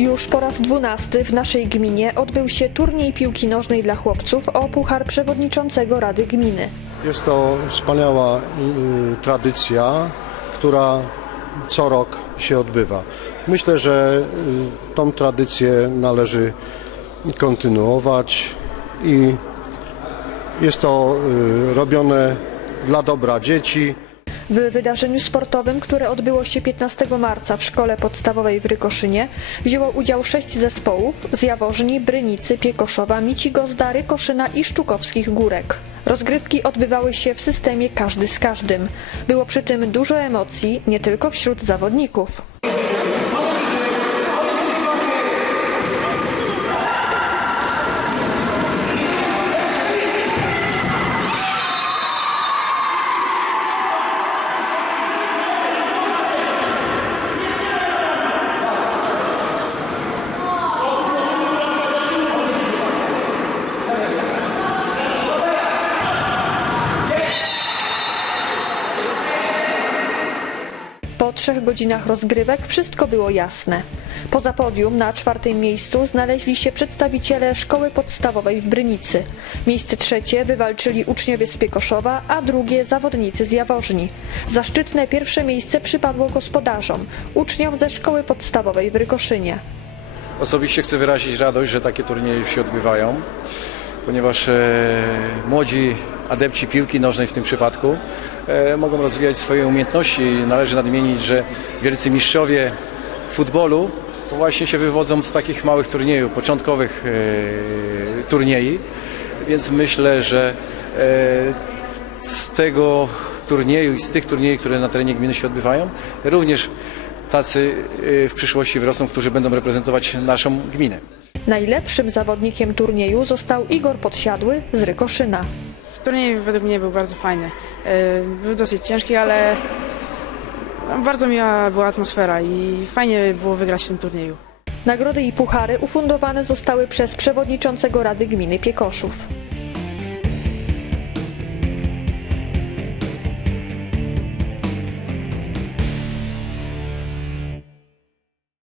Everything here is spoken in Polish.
Już po raz dwunasty w naszej gminie odbył się turniej piłki nożnej dla chłopców o puchar przewodniczącego Rady Gminy. Jest to wspaniała y, tradycja, która co rok się odbywa. Myślę, że y, tą tradycję należy kontynuować i jest to y, robione dla dobra dzieci. W wydarzeniu sportowym, które odbyło się 15 marca w szkole podstawowej w Rykoszynie, wzięło udział sześć zespołów z Jaworzni, Brynicy, Piekoszowa, Micigozda, Rykoszyna i Szczukowskich Górek. Rozgrywki odbywały się w systemie każdy z każdym. Było przy tym dużo emocji, nie tylko wśród zawodników. Trzech godzinach rozgrywek wszystko było jasne. Poza podium na czwartym miejscu znaleźli się przedstawiciele szkoły podstawowej w Brynicy. Miejsce trzecie wywalczyli uczniowie z Piekoszowa, a drugie zawodnicy z Jaworzni. Zaszczytne pierwsze miejsce przypadło gospodarzom, uczniom ze szkoły podstawowej w Rykoszynie. Osobiście chcę wyrazić radość, że takie turnieje się odbywają, ponieważ e, młodzi adepci piłki nożnej w tym przypadku e, mogą rozwijać swoje umiejętności. Należy nadmienić, że wielcy mistrzowie futbolu właśnie się wywodzą z takich małych turniejów, początkowych e, turniej, więc myślę, że e, z tego turnieju i z tych turniejów, które na terenie gminy się odbywają, również tacy w przyszłości wyrosną, którzy będą reprezentować naszą gminę. Najlepszym zawodnikiem turnieju został Igor Podsiadły z Rykoszyna. Turniej według mnie był bardzo fajny. E, Był dosyć ciężki, ale bardzo miła była atmosfera i fajnie było wygrać w tym turnieju. Nagrody i puchary ufundowane zostały przez przewodniczącego Rady Gminy Piekoszów.